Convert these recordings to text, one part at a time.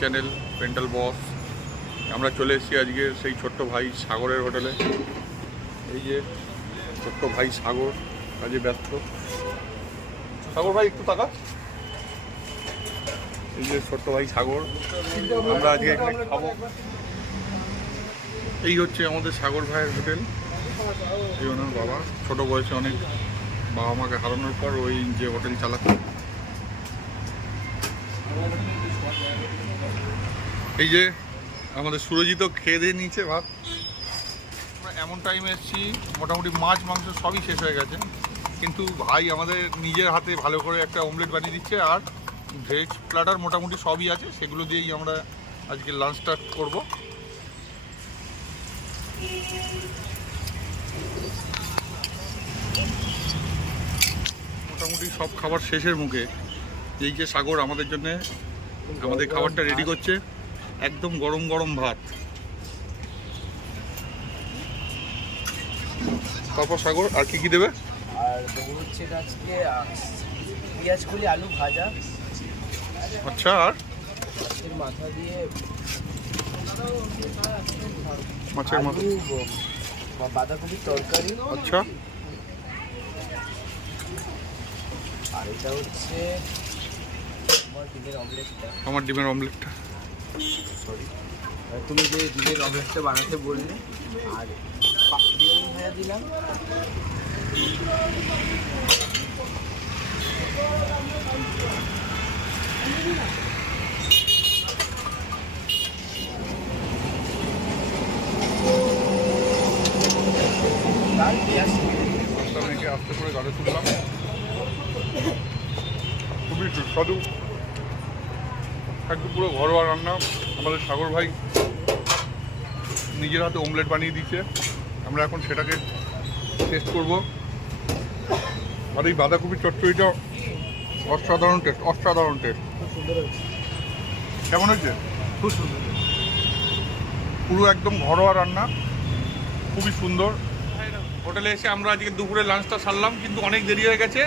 Channel, পেন্টাল বস। আমরা চলে এসেছি আজকে সেই ছোট্ট ভাই সাগরের হোটেলে। এই যে ছোট্ট ভাই সাগর, কাজে ব্যস্ত। সাগর ভাই, একটু টাকা এই যে ছোট্ট ভাই সাগর, আমরা আজকে খাব। এই হচ্ছে আমাদের সাগর ভাইয়ের হোটেল। এই ওনার বাবা, ছোট বয়সে অনেক বাবা মাকে হারানোর পর ওই যে হোটেল চালাচ্ছে এই যে আমাদের সুরজিতও খেয়ে দিয়ে নিয়েছে ভাত। আমরা এমন টাইমে এসেছি, মোটামুটি মাছ, মাংস সবই শেষ হয়ে গেছে। কিন্তু ভাই আমাদের নিজের হাতে ভালো করে একটা অমলেট বানিয়ে দিচ্ছে, আর ভেজ প্লাটার মোটামুটি সবই আছে, সেগুলো দিয়েই আমরা আজকে লাঞ্চটা করব। মোটামুটি সব খাবার শেষের মুখে, এই যে সাগর আমাদের জন্য আমাদের খাবারটা রেডি করছে। একদম গরম গরম ভাত। তারপর সাগর আর কি কি দেবে? আর হচ্ছে আজকে পেঁয়াজ কলি আলু ভাজা। আচ্ছা আর? মাছের মাথা দিয়ে মাছের মাথা। বাঁধাকপির তরকারি। আচ্ছা। আর এটা হচ্ছে আমার ডিমের অমলেটটা। সরি তুমি যে ডিমের অমলেটটা বানাতে বললে আর বিরিয়ানি ভাজা দিলাম। আস্তে করে গাড়ি তুললাম। খুবই সুস্বাদু। একদম পুরো ঘরোয়া রান্না। আমাদের সাগর ভাই নিজের হাতে অমলেট বানিয়ে দিয়েছে। আমরা এখন সেটাকে টেস্ট করব। আর এই বাঁধাকপির চচ্চড়িটা অসাধারণ টেস্ট অসাধারণ টেস্ট খুব সুন্দর হয়েছে। কেমন হয়েছে? খুব সুন্দর পুরো একদম ঘরোয়া রান্না। খুবই সুন্দর। হোটেলে এসে আমরা আজকে দুপুরে লাঞ্চটা সারলাম কিন্তু অনেক দেরি হয়ে গেছে।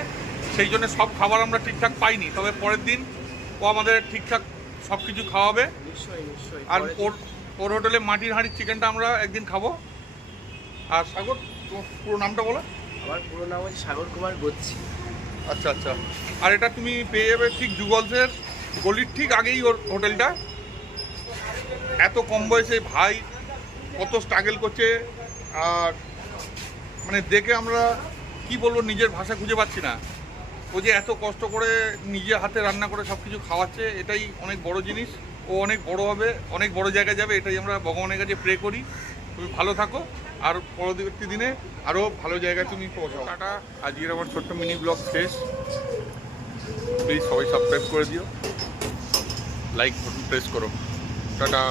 সেই জন্য সব খাবার আমরা ঠিকঠাক পাইনি। তবে পরের দিন ও আমাদের ঠিকঠাক সব কিছু খাওয়াবে। নিশ্চয়ই নিশ্চয়ই। আর ওর ওর হোটেলে মাটির হাঁড়ির চিকেনটা আমরা একদিন খাব। আর সাগর তোমার পুরো নামটা বলো। আমার পুরো নাম হচ্ছে সাগর কুমার গচ্ছি। আচ্ছা আচ্ছা। আর এটা তুমি পেয়ে যাবে ঠিক যুগলসের গলির ঠিক আগেই ওর হোটেলটা। এত কম বয়সে ভাই কত স্ট্রাগল করছে। আর মানে দেখে আমরা কি বলব নিজের ভাষা খুঁজে পাচ্ছি না। ও যে এত কষ্ট করে নিজে হাতে রান্না করে সব কিছু খাওয়াচ্ছে এটাই অনেক বড় জিনিস। ও অনেক বড় হবে অনেক বড় জায়গায় যাবে এটাই আমরা ভগবানের কাছে প্রে করি। তুমি ভালো থাকো আর পরবর্তী দিনে আরও ভালো জায়গায় তুমি পৌঁছাও। টাটা। আজকের আমার ছোট্ট মিনি ব্লগ শেষ। প্লিজ সবাই সাবস্ক্রাইব করে দিও। লাইক বাটন প্রেস করো। টাটা।